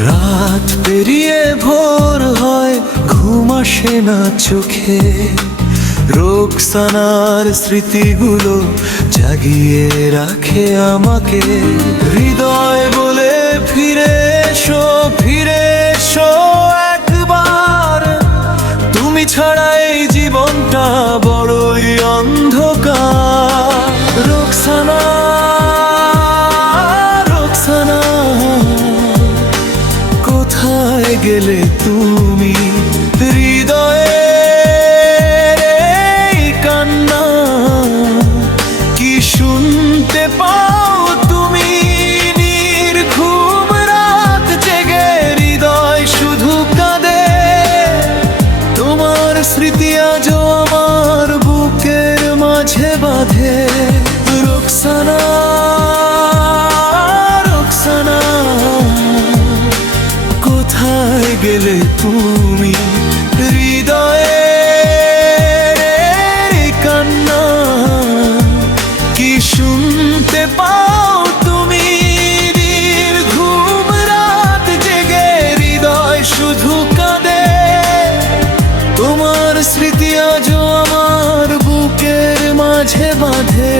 রাত পেরিয়ে ভোর হয়, ঘুম আসে না চোখে। রোকসানার স্মৃতিগুলো জাগিয়ে রাখে আমাকে। হৃদয় বলে ফিরে এসো, ফিরে এসো একবার। তুমি ছাড়া এই জীবনটা বড়ই অন্ধকার। রোকসানা, রোকসানা, কোথায় গেলে তুমি? হৃদয়ের এই কান্না কি শুনতে পাও তুমি? নির্ঘুম রাত জেগে হৃদয় শুধু কাঁদে। তোমার স্মৃতি আজও আমার বুকের মাঝে বাঁধে। রোকসানা, রোকসানা, কোথায় গেলে তুমি? হৃদয়ের এই কান্না কি শুনতে পাও তুমি? নির্ঘুম রাত জেগে হৃদয় শুধু কাঁদে। তোমার স্মৃতি আজও আমার বুকের মাঝে বাঁধে।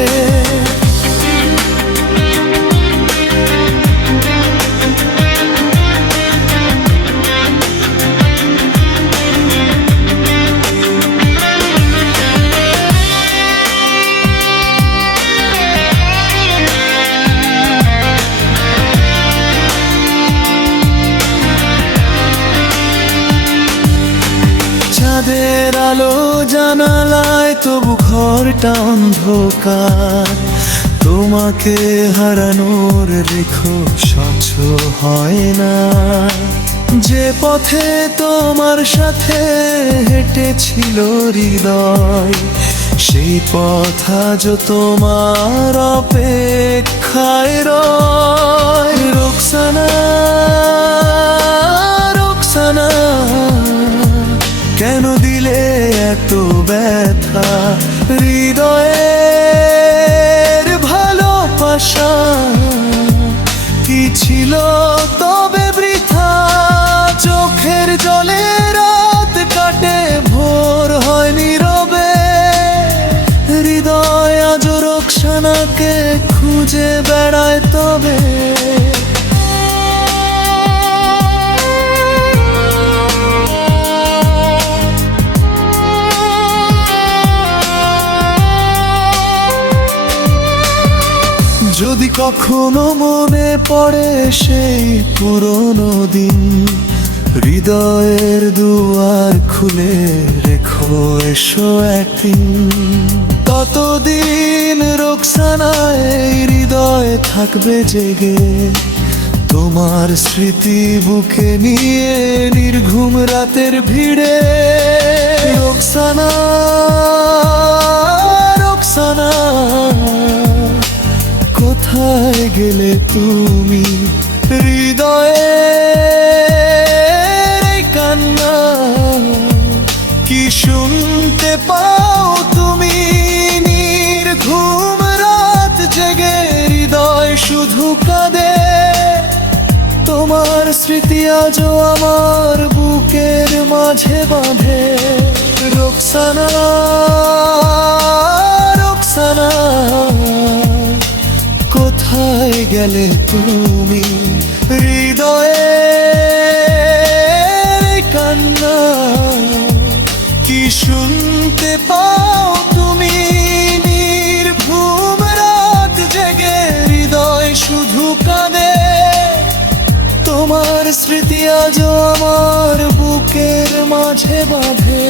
চাঁদের আলো জানালায়, তবু ঘরটা অন্ধকার। তোমাকে হারানোর রেখো স্বচ্ছ হয় না। যে পথে তোমার সাথে হেঁটেছিল হৃদয়, সেই পথ আজ তোমার অপেক্ষায় রয়। রোকসানা, রোকসানা, কেন দিলে এত ব্যথা? হৃদয়ের ভালোবাসা কি ছিল তবে বৃথা? চোখের জলে রাত কাটে, ভোর হয় নীরবে। হৃদয় আজ রোকসানাকে খুঁজে বেড়ায় তবে। যদি কখনো মনে পড়ে সেই পুরনো দিন, হৃদয়ের দুয়ার খুলে রেখো, এসো একদিন। ততদিন রোকসানা এই হৃদয়ে থাকবে জেগে। তোমার স্মৃতি বুকে নিয়ে নির্ঘুম রাতের ভিড়ে। রোকসানা, রোকসানা, কোথায় গেলে তুমি? হৃদয়ের এই কান্না কি শুনতে পাও তুমি? নির্ঘুম রাত জেগে হৃদয় শুধু কাঁদে। তোমার স্মৃতি আজও আমার বুকের মাঝে বাঁধে। রোকসানা, রোকসানা, কোথায় গেলে তুমি? হৃদয়ের কান্না কি শুনতে পাও তুমি? নির্ঘুম রাত জেগে হৃদয় শুধু কাঁদে। তোমার স্মৃতি আজও আমার বুকের মাঝে বাঁধে।